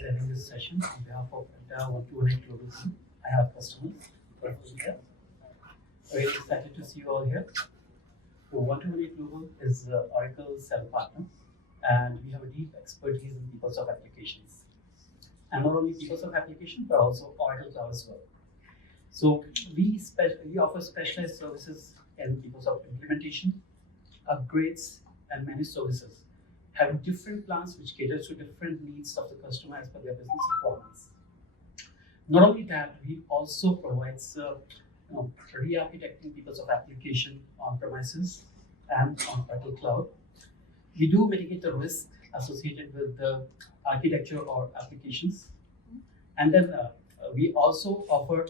attending this session on behalf of entire 128 Global team. I have customers working here. Very excited to see you all here. So 128 Global is Oracle's seller partner, and we have a deep expertise in PeopleSoft applications. And not only PeopleSoft application, but also Oracle Cloud as well. So we offer specialized services in PeopleSoft implementation, upgrades, and managed services, having different plans which caters to different needs of the customer as per their business requirements. Not only that, we also provide re-architecting PeopleSoft application on premises and on Oracle Cloud. We do mitigate the risk associated with the architecture or applications. And then we also offer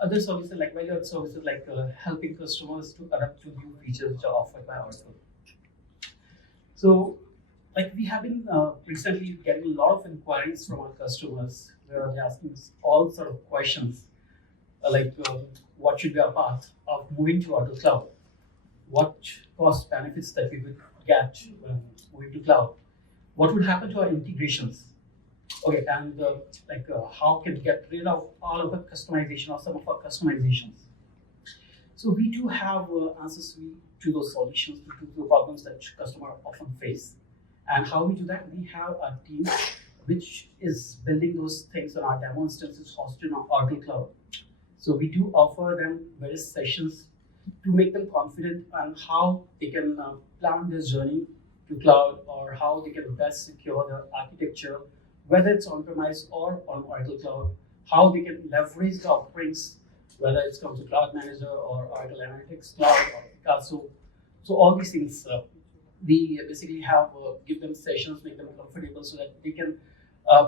other services like value-added services like helping customers to adapt to new features which are offered by Oracle. So, like we have been recently getting a lot of inquiries from our customers where they're asking us all sort of questions what should be our path of moving to Oracle Cloud? What cost benefits that we would get when moving to cloud? What would happen to our integrations? Okay, and how can we get rid of all of our customization or some of our customizations? So we do have answers to those solutions, to the problems that customers often face. And how we do that, we have a team which is building those things on our demo instances hosted on Oracle Cloud. So we do offer them various sessions to make them confident on how they can plan this journey to cloud, or how they can best secure their architecture, whether it's on-premise or on Oracle Cloud, how they can leverage the offerings, whether it's comes to Cloud Manager or Oracle Analytics Cloud or Picasso. So all these things, we basically have give them sessions, make them comfortable so that they can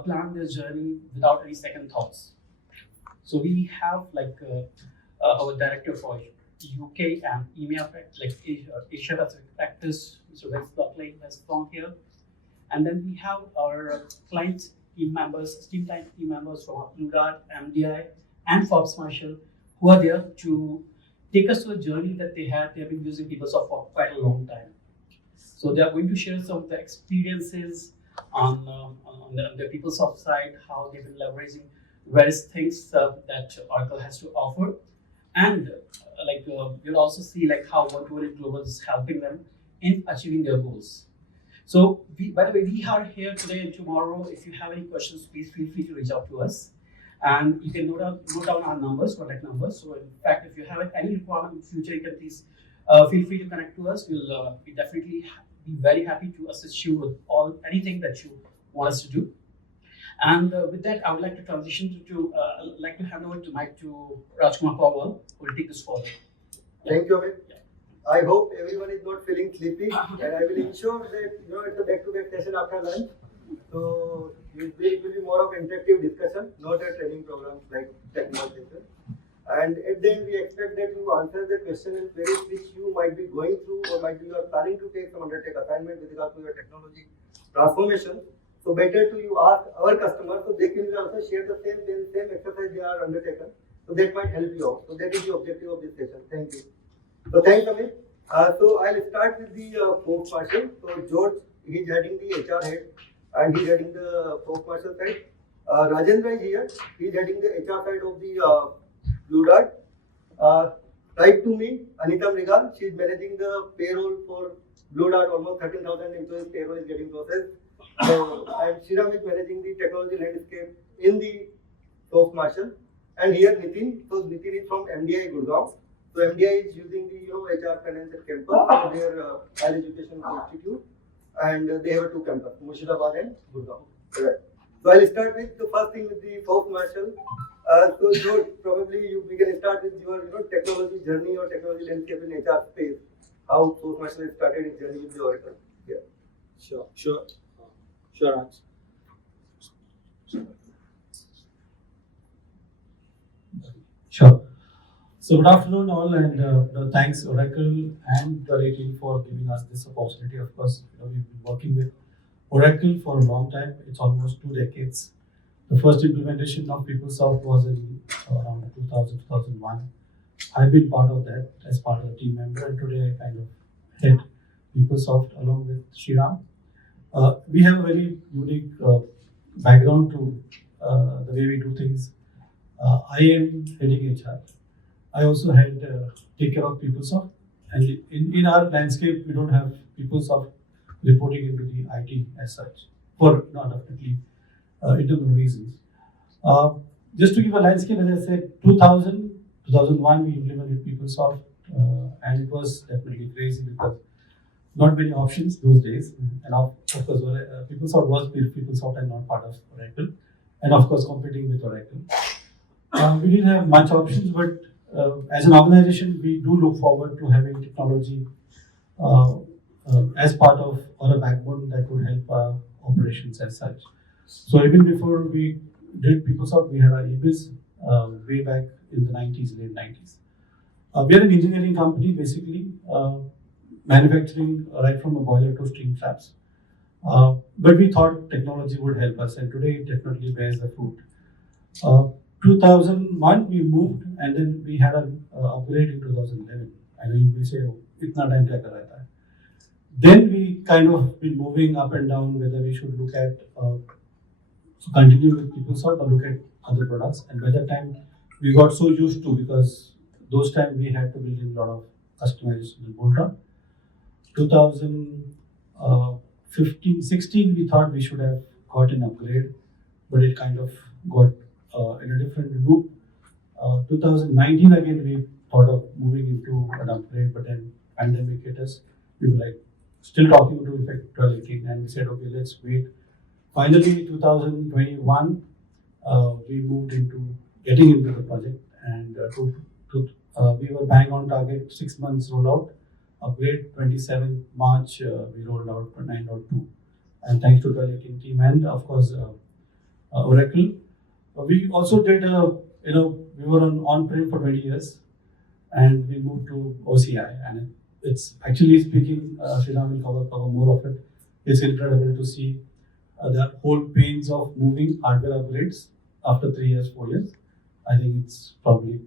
plan their journey without any second thoughts. So we have our director for UK and EMEA, Asia Pacific practice, Mr. Wes Buckley has from here. And then we have our client team members, streamline team members from Blue Dart, MDI, and Forbes Marshall, who are there to take us to a journey that they have been using PeopleSoft for quite a long time. So they are going to share some of the experiences on the PeopleSoft side, how they've been leveraging various things that Oracle has to offer. And you'll also see how 128 Global is helping them in achieving their goals. So, by the way, we are here today and tomorrow. If you have any questions, please feel free to reach out to us. And you can note down our numbers, contact numbers. So, in fact, if you have any requirement in the future, you can please feel free to connect to us. We'll be definitely be very happy to assist you with anything that you want us to do. And with that, I would like to transition to hand over the mic to Rajkumar Pawal, who will take this forward. Thank you, Amit. Yeah. I hope everyone is not feeling sleepy, and I will ensure that it's a back-to-back session after lunch. So it will be more of interactive discussion, not a training program like technical session. And at the end, we expect that you answer the question and queries which you might be going through, or might be you are planning to undertake assignment with regard to your technology transformation. So better to you ask our customers, so they can also share the same exercise they are undertaken. So that might help you out. So that is the objective of this session. Thank you. So thanks, Amit. So I'll start with the Forbes Marshall. So George, he's heading the HR head, and he's heading the Forbes Marshall side. Rajendra is here. He's heading the HR side of the Blue Dart. Right to me, Anita Mrigal. She's managing the payroll for Blue Dart. Almost 13,000 employees payroll is getting processed. So, and Shriram is managing the technology landscape in the Forbes Marshall. And here Nitin. So Nitin is from MDI Gurgaon. So MDI is using the HR Finance at campus for their higher education institute, and they have two campuses, Murshidabad and Gurgaon. Right. So I'll start with the first thing with the Forbes Marshall. So George, probably we can start with your technology journey or technology landscape in HR space. How Forbes Marshall has started its journey with the Oracle. Yeah. Sure, Raj. Sure. So good afternoon all, and thanks Oracle and the team for giving us this opportunity. Of course, we've been working with Oracle for a long time. It's almost 2 decades. The first implementation of PeopleSoft was in around 2000, 2001. I've been part of that as part of the team member, and today I kind of head PeopleSoft along with Shriram. We have a very unique background to the way we do things, I am heading HR. I also had take care of PeopleSoft, and in our landscape, we don't have PeopleSoft reporting into the IT as such for not definitely internal reasons. Uh, just to give a landscape, as I said, 2001 we implemented PeopleSoft, and it was definitely crazy because not many options those days. And of course, PeopleSoft was PeopleSoft and not part of Oracle, and of course competing with Oracle. We didn't have much options, but as an organization, we do look forward to having technology as part of or a backbone that would help our operations as such. So even before we did PeopleSoft, we had our EBIS way back in the 90s, late 90s. We are an engineering company, basically, manufacturing right from a boiler to steam traps. But we thought technology would help us, and today it definitely bears the fruit. 2001 we moved, and then we had an upgrade in 2011. I know you may say, oh, itna time kya kar raha tha. Then we kind of been moving up and down whether we should look at continue with PeopleSoft or look at other products. And by that time, we got so used to, because those times we had to build in a lot of customization and bolt-on. 2015, 16, we thought we should have got an upgrade, but it kind of got in a different loop. 2019 again, we thought of moving into an upgrade, but then pandemic hit us. We were like still talking to effect 1218, and we said, okay, let's wait. Finally, 2021, we moved into getting into the project, and we were bang on target, 6 months rollout. Upgrade 27th March, we rolled out for 9.2, and thanks to 1218 team and of course Oracle. We also did, we were on-prem for 20 years, and we moved to OCI, and it's actually speaking, Sriram will cover more of it. It's incredible to see the whole pains of moving hardware upgrades after 3 years, 4 years. I think it's probably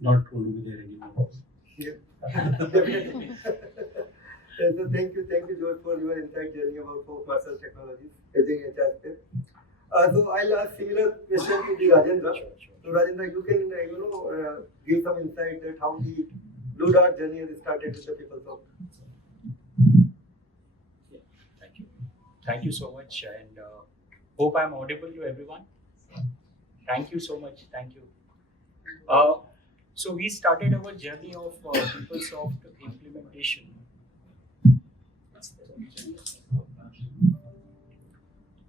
not going to be there anymore. Yeah. Definitely. So thank you, George, for your insight journey about PeopleSoft technologies using HR space. So I'll ask similar question to the Rajendra. So Rajendra, you can give some insight that how the Blue Dart journey has started with the PeopleSoft. Yeah, thank you. Thank you so much, and hope I'm audible to everyone. Thank you so much. Thank you. So we started our journey of PeopleSoft implementation.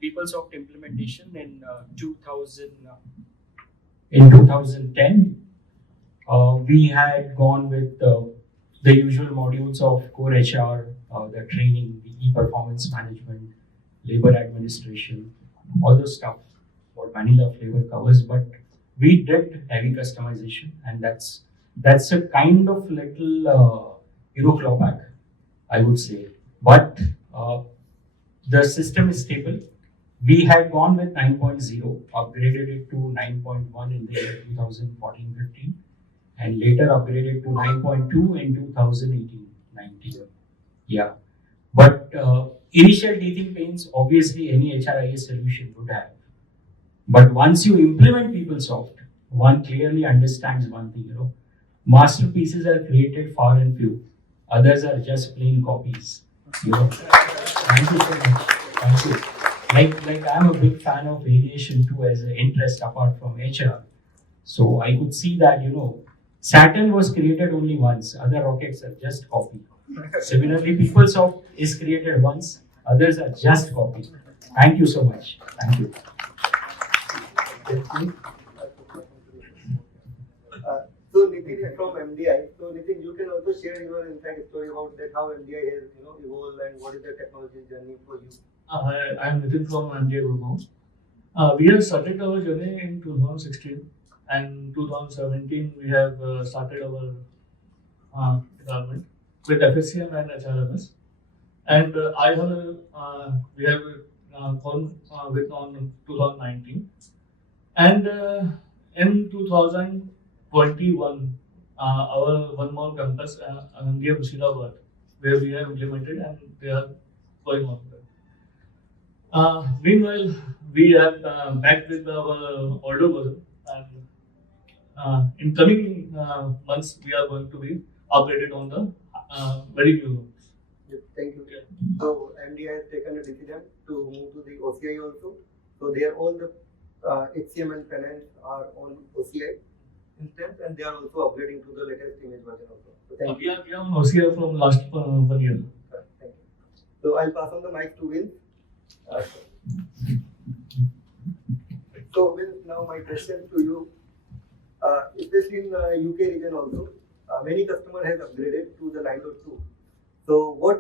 PeopleSoft implementation in 2010. We had gone with the usual modules of core HR, the training, the e-performance management, labor administration, all the stuff what vanilla flavor covers. But we did heavy customization, and that's a kind of little clawback, I would say. But the system is stable. We had gone with 9.0, upgraded it to 9.1 in the year 2014-15, and later upgraded to 9.2 in 2018-19. Yeah, but initial teething pains, obviously any HRIS solution would have. But once you implement PeopleSoft, one clearly understands one thing, masterpieces are created far and few. Others are just plain copies. Thank you so much. Thank you. Like I'm a big fan of aviation too as an interest apart from HR. So I could see that, Saturn was created only once. Other rockets are just copy. Similarly, PeopleSoft is created once. Others are just copy. Thank you so much. Thank you. So Nitin is from MDI. So Nitin, you can also share your inside story about that how MDI has evolved and what is the technology journey for you. Hi, I am Nitin from MDI Gurgaon. We have started our journey in 2016, and 2017 we have started our development with FSCM and HRMS. And we have gone with on 2019. And in 2021, our one more campus, Anandia Mushirabad, where we have implemented, and they are going on. Meanwhile, we have backed with our older version, and in coming months we are going to be upgraded on the very new ones. Yes, thank you. Yeah. So MD has taken a decision to move to the OCI also. So they are all the HCM and finance are on OCI instance, and they are also upgrading to the latest image version also. So thank you. We are on OCR from last 1 year. Thank you. So I'll pass on the mic to Will. So Will, now my question to you, especially in the UK region also, many customers have upgraded to the 9.2. So what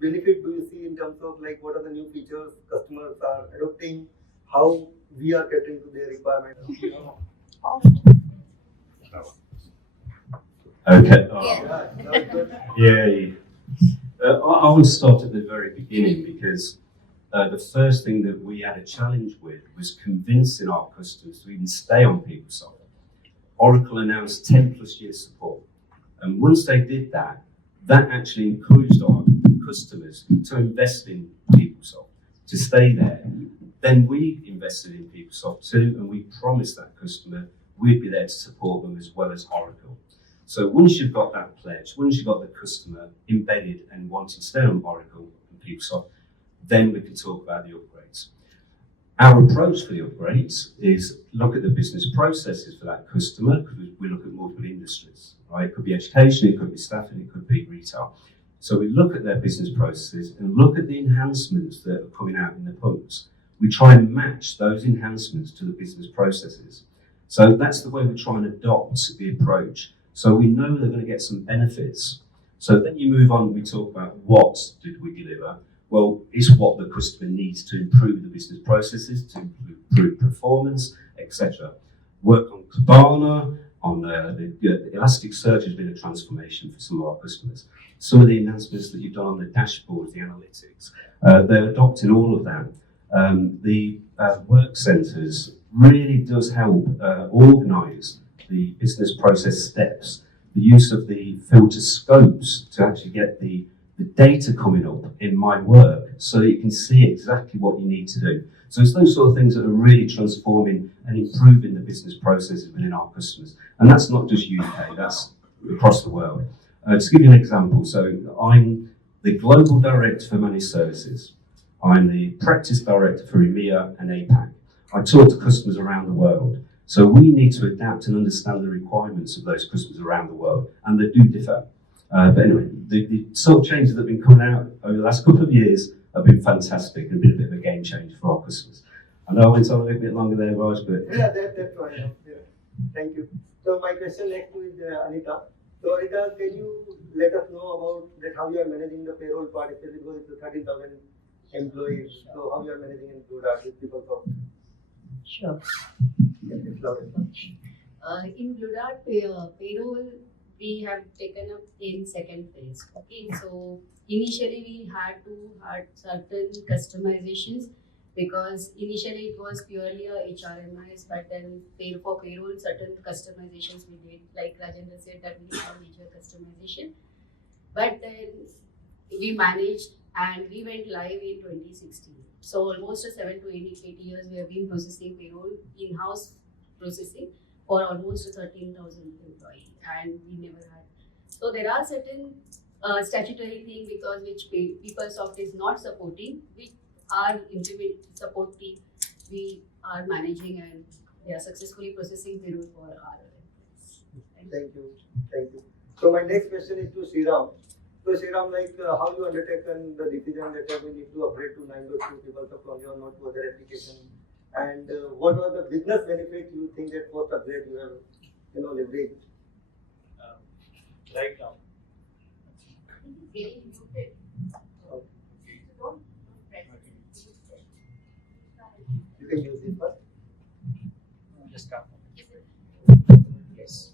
benefit do you see in terms of like what are the new features customers are adopting, how we are catering to their requirements? Okay. Yeah, that was good. Yeah. I want to start at the very beginning because the first thing that we had a challenge with was convincing our customers to even stay on PeopleSoft. Oracle announced 10 plus years support. And once they did that, that actually encouraged our customers to invest in PeopleSoft, to stay there. Then we invested in PeopleSoft too, and we promised that customer we'd be there to support them as well as Oracle. So once you've got that pledge, once you've got the customer embedded and wanting to stay on Oracle and PeopleSoft, then we can talk about the upgrades. Our approach for the upgrades is look at the business processes for that customer, because we look at multiple industries, right? It could be education, it could be staffing, it could be retail. So we look at their business processes and look at the enhancements that are coming out in the pumps. We try and match those enhancements to the business processes. So that's the way we try and adopt the approach. So we know they're going to get some benefits. So then you move on, we talk about what did we deliver. Well, it's what the customer needs to improve the business processes, to improve performance, etc. Work on Kibana, on the Elasticsearch has been a transformation for some of our customers. Some of the enhancements that you've done on the dashboards, the analytics, they're adopting all of that. The work centres really does help organise the business process steps, the use of the filter scopes to actually get the data coming up in my work so that you can see exactly what you need to do. So it's those sort of things that are really transforming and improving the business processes within our customers. And that's not just UK, that's across the world. To give you an example, so I'm the Global Director for Managed Services. I'm the Practice Director for EMEA and APAC. I talk to customers around the world. So we need to adapt and understand the requirements of those customers around the world, and they do differ. But anyway, the sort of changes that have been coming out over the last couple of years have been fantastic and been a bit of a game changer for our customers. I know I went on a little bit longer there, Raj, but... Yeah, that's fine. Yeah. Thank you. So my question next is Anita. So Anita, can you let us know about that how you are managing the payroll part, especially because it's 13,000 employees. So how you are managing in Blue Dart with PeopleSoft? Sure. In Blue Dart payroll, we have taken up in second phase. Okay, so initially we had to have certain customizations because initially it was purely a HRMIS, but then for payroll certain customizations we did, like Rajendra said that we have major customization. But then we managed and we went live in 2016. So almost 7 to 8 years we have been processing payroll, in-house processing for almost 13,000 employees, and we never had. So there are certain statutory things because which PeopleSoft is not supporting, which our implement support team we are managing, and they are successfully processing payroll for our employees. Thank you. Thank you. So my next question is to Sriram. So Sriram, like how you undertaken the decision that we need to upgrade to 9.2 PeopleSoft only or not to other applications? And what was the business benefit you think that post upgrade you have, leveraged? Right now. You can use this one. Just come. Yes.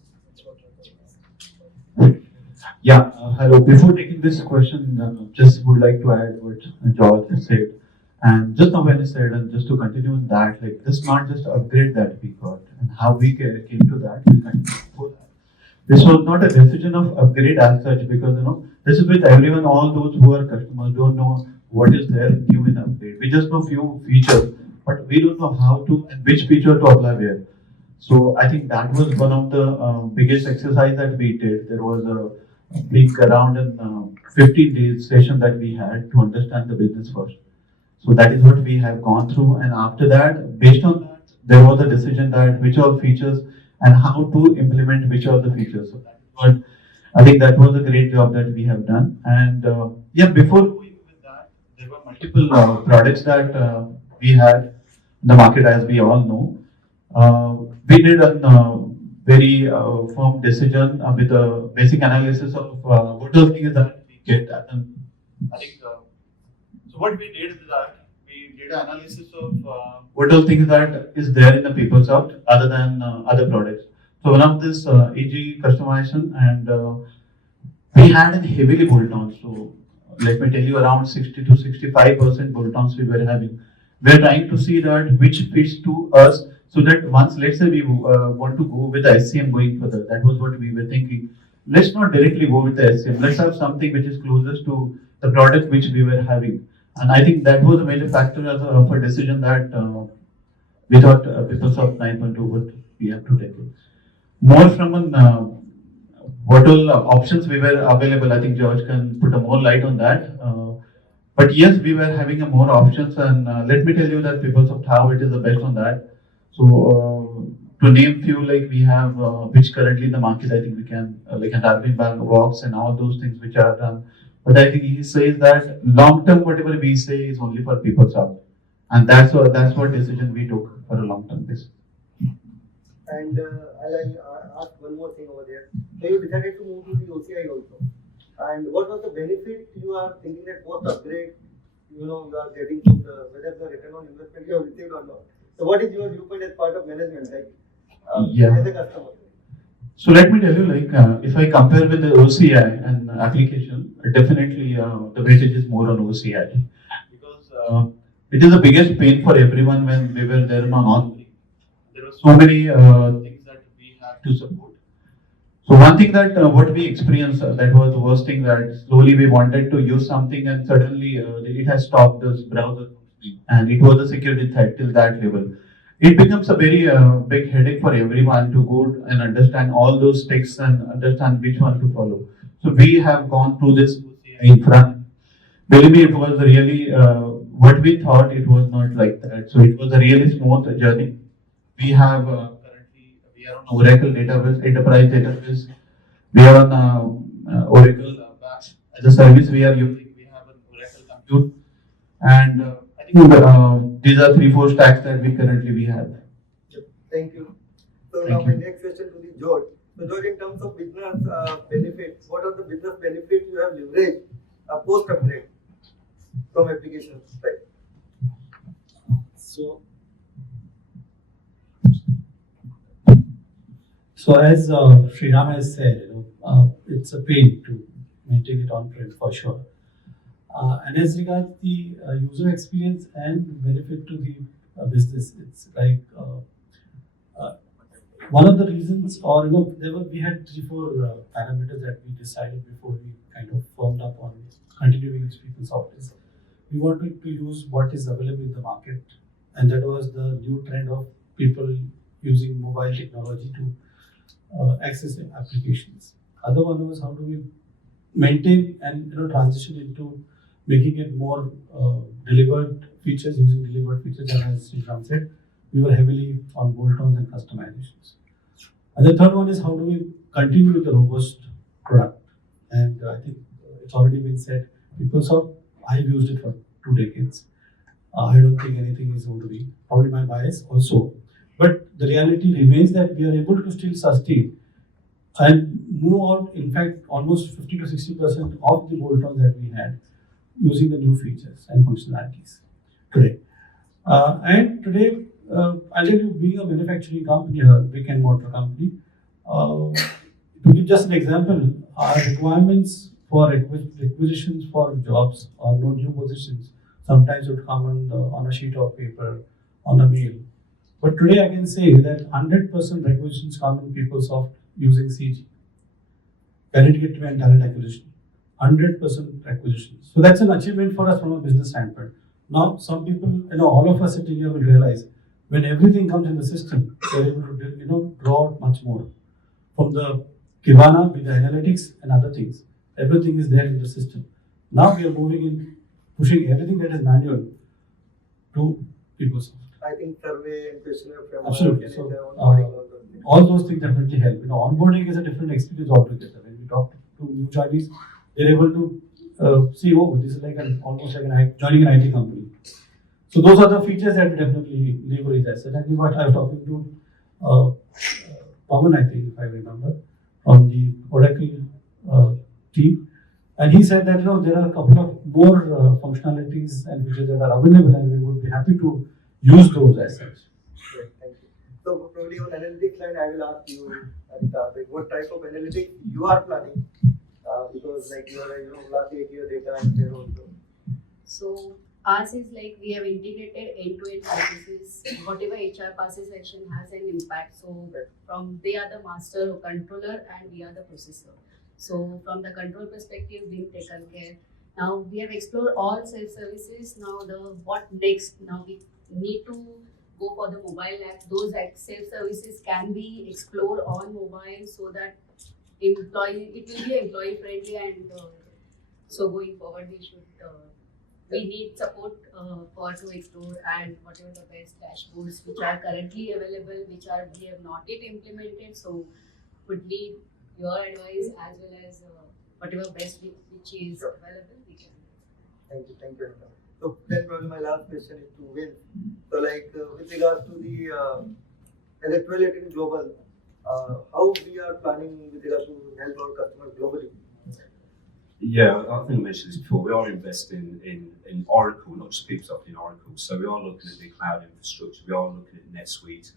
Yeah, hello. Before taking this question, just would like to add what George has said. And just now when he said, and just to continue on that, like this not just upgrade that we got and how we came to that, we continue for that. This was not a decision of upgrade as such because, this is with everyone, all those who are customers don't know what is there new in upgrade. We just know few features but we don't know how to and which feature to apply where. So I think that was one of the biggest exercise that we did. There was a big around 15 days session that we had to understand the business first. So that is what we have gone through, and after that, based on that, there was a decision that which all features and how to implement which are the features. So that is what I think that was a great job that we have done. And yeah, before going with that, there were multiple products that we had in the market, as we all know. We did a very firm decision with a basic analysis of what all things that we get. And I think so. What we did is that we did an analysis of what all things that is there in the PeopleSoft other than other products. So one of this AG customization, and we had it heavily bolt-on. So let me tell you, around 60 to 65% bolt-ons we were having. We're trying to see that which fits to us, so that once, let's say we want to go with the SCM going further, that was what we were thinking. Let's not directly go with the SCM. Let's have something which is closest to the product which we were having. And I think that was a major factor of a decision that we thought PeopleSoft 9.2 would we have to take it. More from an what all options we were available. I think George can put a more light on that. But yes, we were having a more options, and let me tell you that PeopleSoft how it is the best on that. So to name few, like we have which currently in the market, I think we can like an Arvin Bank Box and all those things which are done. But I think he says that long term whatever we say is only for PeopleSoft, and that's what decision we took for a long term basis. And I'll ask one more thing over there. So you decided to move to the OCI also. And what was the benefit you are thinking that post upgrade, you are getting from the, whether the return on investment you have received or not? So what is your viewpoint as part of management, like as a customer? So let me tell you, like if I compare with the OCI and application, definitely the weightage is more on OCI, because it is the biggest pain for everyone when we were there on. There were so many things that we have to support. So one thing that what we experienced, that was the worst thing, that slowly we wanted to use something and suddenly it has stopped this browser, and it was a security threat till that level. It becomes a very big headache for everyone to go and understand all those texts and understand which one to follow. So we have gone through this in front. Believe me, it was really what we thought. It was not like that. So it was a really smooth journey. We have currently we are on Oracle database, enterprise database. We are on Oracle as a service we are using. We have an Oracle compute, and I think these are 3-4 stacks that we currently have. Yep. Thank you. So Thank now you. my next question to the George. So George, in terms of business benefits, what are the business benefits you have leveraged post upgrade from application side? So as Sriram has said, it's a pain to maintain it on-prem for sure. And as regards the user experience and benefit to the business, it's like one of the reasons, or we had 3-4 parameters that we decided before we kind of firmed up on continuing with PeopleSoft. Is we wanted to use what is available in the market, and that was the new trend of people using mobile technology to access applications. Other one was how do we maintain and transition into making it more delivered features, using delivered features, and as Sriram said, we were heavily on bolt-ons and customizations. And the third one is how do we continue with the robust product? And I think it's already been said, PeopleSoft, I've used it for 2 decades. I don't think anything is going to be, probably my bias also. But the reality remains that we are able to still sustain and move out, in fact, almost 50 to 60% of the bolt-ons that we had using the new features and functionalities today. And today, I'll tell you, being a manufacturing company, a brick and mortar company, to give just an example, our requirements for requisitions for jobs or no new positions sometimes would come on a sheet of paper, on a mail. But today I can say that 100% requisitions come in PeopleSoft using CG, Candidate and Talent Acquisition. 100% acquisitions. So that's an achievement for us from a business standpoint. Now, some people, all of us sitting here will realize when everything comes in the system, they're able to, draw out much more from the Kibana with the analytics and other things. Everything is there in the system. Now we are moving in, pushing everything that is manual to PeopleSoft. I think survey and questionnaire framework. Absolutely. and So, onboarding, all those things. all those things definitely help. Onboarding is a different experience altogether. When we talk to new joinees, they're able to see, oh, this is like almost like joining an IT company. So those are the features that we definitely leverage as. And what I was talking to Pawan, I think, if I remember, from the Oracle team, and he said that there are a couple of more functionalities and features that are available, and we would be happy to use those as such. Great, thank you. So probably on analytics line, I will ask you, Anita, like what type of analytics you are planning? Because like you are, last 8 year data and there also. So ours is like we have integrated end-to-end processes. Whatever HR passes action has an impact. So from they are the master or controller and we are the processor. So from the control perspective, being taken care. Now we have explored all self-services. Now what next? Now we need to go for the mobile app. Those self-services can be explored on mobile so that it will be employee friendly and so going forward we need support for to explore and whatever the best dashboards which are currently available, we have not yet implemented. So would need your advice as well as whatever best which is available, we can. Thank you, Anita. So then probably my last question is to Will. So like with regards to the as a 1218 global, how we are planning with regards to help our customers globally? Yeah, I think I mentioned this before. We are investing in Oracle, not just PeopleSoft, in Oracle. So we are looking at the cloud infrastructure. We are looking at NetSuite.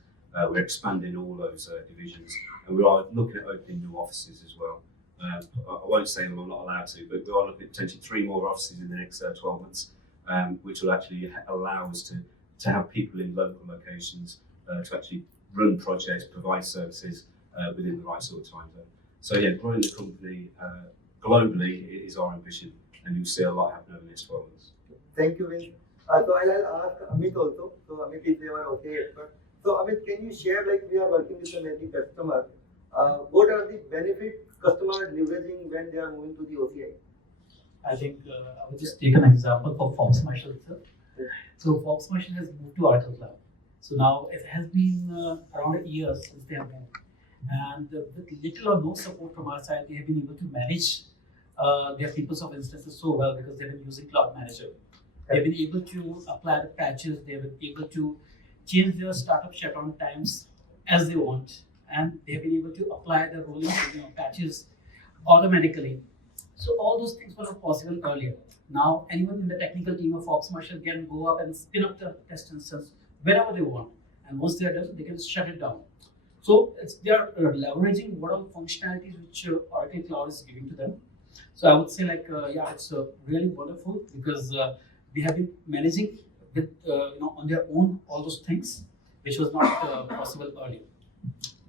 We're expanding all those divisions, and we are looking at opening new offices as well. I won't say them, I'm not allowed to, but we are looking at potentially 3 more offices in the next 12 months, which will actually allow us to have people in local locations to actually run projects, provide services within the right sort of time zone. So yeah, growing the company globally is our ambition, and you'll see a lot happen over the next 12 months. Thank you, Will. So I'll ask Amit also. So Amit is our OCI expert. So Amit, can you share, like we are working with many customers, what are the benefits customers leveraging when they are moving to the OCI? I think I would just take an example for Fox Marshall itself. So Fox Marshall has moved to Oracle Cloud. So now it has been around a year since they have moved. And with little or no support from our side, they have been able to manage their PeopleSoft instances so well because they've been using Cloud Manager. They've been able to apply the patches, they've been able to change their startup shutdown times as they want, and they've been able to apply the rolling patches automatically. So all those things were not possible earlier. Now anyone in the technical team of Fox Marshall can go up and spin up the test instance whenever they want, and once they are done, they can shut it down. So they are leveraging what all functionalities which Oracle Cloud is giving to them. So I would say it's really wonderful because we have been managing with on their own all those things which was not possible earlier.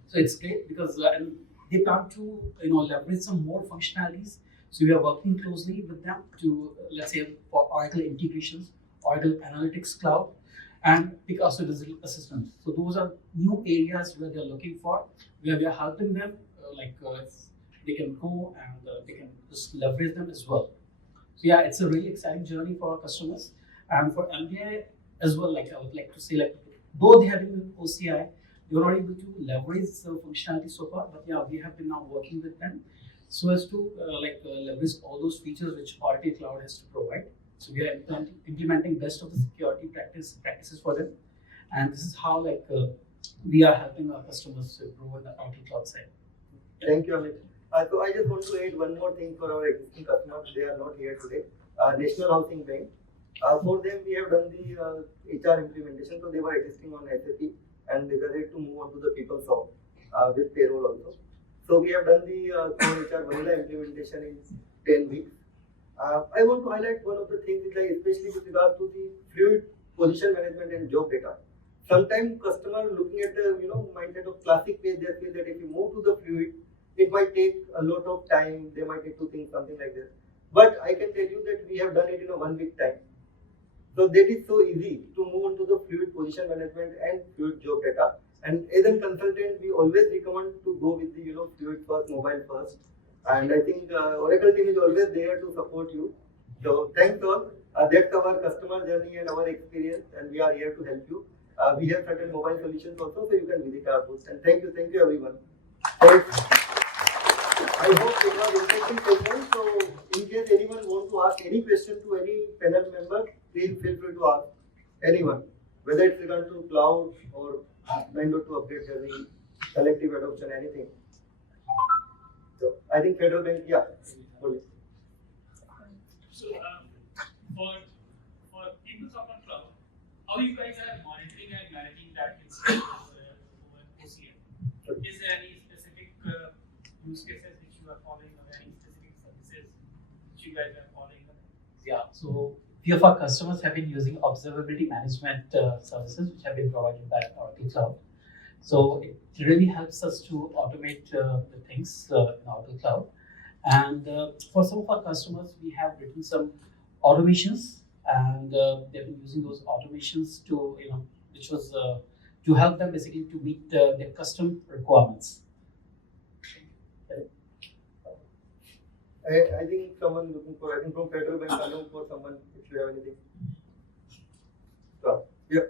So it's great because and they plan to leverage some more functionalities. So we are working closely with them to let's say for Oracle integrations, Oracle Analytics Cloud, and Picasso Digital Assistant. So those are new areas where they are looking for, where we are helping them if they can go and they can just leverage them as well. So yeah, it's a really exciting journey for our customers and for MBI as well. Like I would like to say, though they have been with OCI, they were not able to leverage the functionality so far. But yeah, we have been now working with them so as to leverage all those features which Oracle Cloud has to provide. So we are implementing best of the security practices for them, and this is how we are helping our customers to grow in the Oracle Cloud side. Thank you, Amit. So I just want to add one more thing for our existing customers. They are not here today. National Housing Bank. For them, we have done the HR implementation. So they were existing on SAP, and they decided to move on to the PeopleSoft with payroll also. So we have done the HR vanilla implementation in 10 weeks. I want to highlight one of the things is especially with regard to the fluid position management and job data. Sometimes customer looking at the mindset of classic page, they feel that if you move to the fluid, it might take a lot of time. They might need to think something like this. But I can tell you that we have done it in a 1 week time. So that is so easy to move into the fluid position management and fluid job data. And as a consultant, we always recommend to go with the fluid first, mobile first. And I think Oracle team is always there to support you. So thanks all. That's our customer journey and our experience, and we are here to help you. We have certain mobile solutions also, so you can visit our booth. And thank you everyone. Thanks. I hope it was interesting session. So in case anyone wants to ask any question to any panel member, please feel free to ask anyone, whether it's regard to cloud or 9.2 upgrade journey, collective adoption, anything. So I think Federal Bank, yeah. So for PeopleSoft Cloud, how you guys are monitoring and managing that instance over OCM? Is there any specific use cases which you are following, or any specific services which you guys are following? Yeah, so few of our customers have been using observability management services which have been provided by Oracle Cloud. So it really helps us to automate the things in Oracle Cloud. And for some of our customers, we have written some automations, and they've been using those automations to, which was to help them basically to meet their custom requirements. I think someone looking for, I think from Federal Bank, I look for someone if you have anything. So, yeah.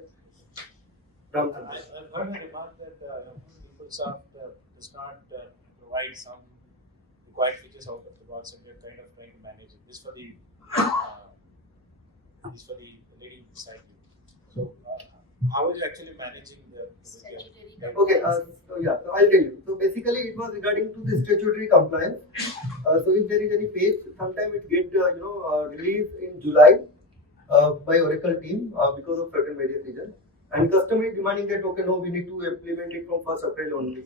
I've heard a remark that PeopleSoft does not provide some required features out of the box, and we're kind of trying to manage it. This for the leading side. So, how is it actually managing the Okay, so I'll tell you. So basically, it was regarding to the statutory compliance. So if there is any page, sometime it get released in July by Oracle team because of certain various reasons. And customer is demanding that no, we need to implement it from 1st April only.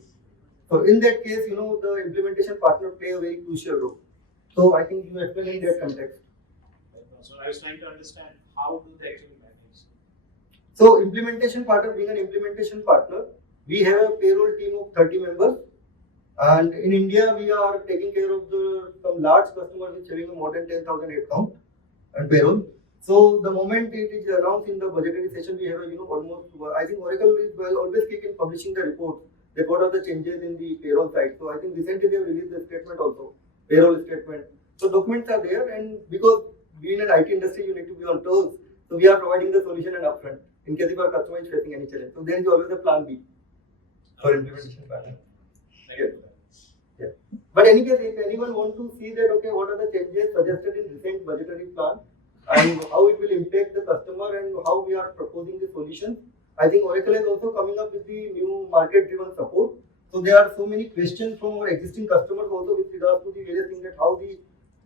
So in that case, the implementation partner play a very crucial role. So I think you explain in that context. So I was trying to understand how do they actually manage? So implementation partner, being an implementation partner, we have a payroll team of 30 members. And in India, we are taking care of some large customers which having more than 10,000 headcount and payroll. So the moment it is announced in the budgetary session, we have almost, I think Oracle is always keep in publishing the report that what are the changes in the payroll side. So I think recently they have released the statement also, payroll statement. So documents are there, and because being in an IT industry, you need to be on toes. So we are providing the solution and upfront in case if our customer is facing any challenge. So there is always a plan B for implementation partner. Yeah. But any case, if anyone wants to see that, what are the changes suggested in recent budgetary plan and how it will impact the customer and how we are proposing the solution, I think Oracle is also coming up with the new market-driven support. So there are so many questions from our existing customers also with regards to the various things that how the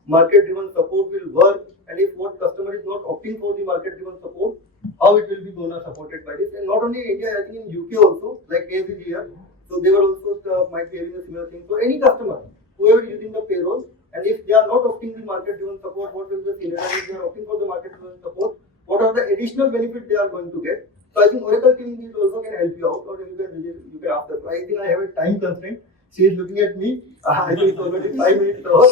market-driven support will work, and if what customer is not opting for the market-driven support, how it will be gonna supported by this. And not only in India, I think in UK also, like AZ here, so they were also might be having a similar thing. So any customer, whoever is using the payroll, and if they are not opting the market-driven support, what will be the scenario? If they are opting for the market-driven support, what are the additional benefits they are going to get? So I think Oracle team also can help you out, or you can ask them. I think I have a time constraint. She is looking at me. I think it's already 5 minutes over.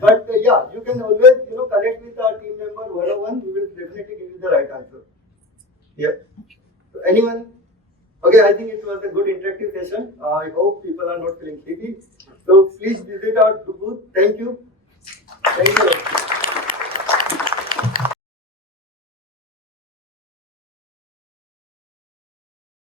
But yeah, you can always connect with our team member one-on-one. We will definitely give you the right answer. Yeah. So anyone? Okay, I think it was a good interactive session. I hope people are not feeling sleepy. So please visit our booth. Thank you. Thank you.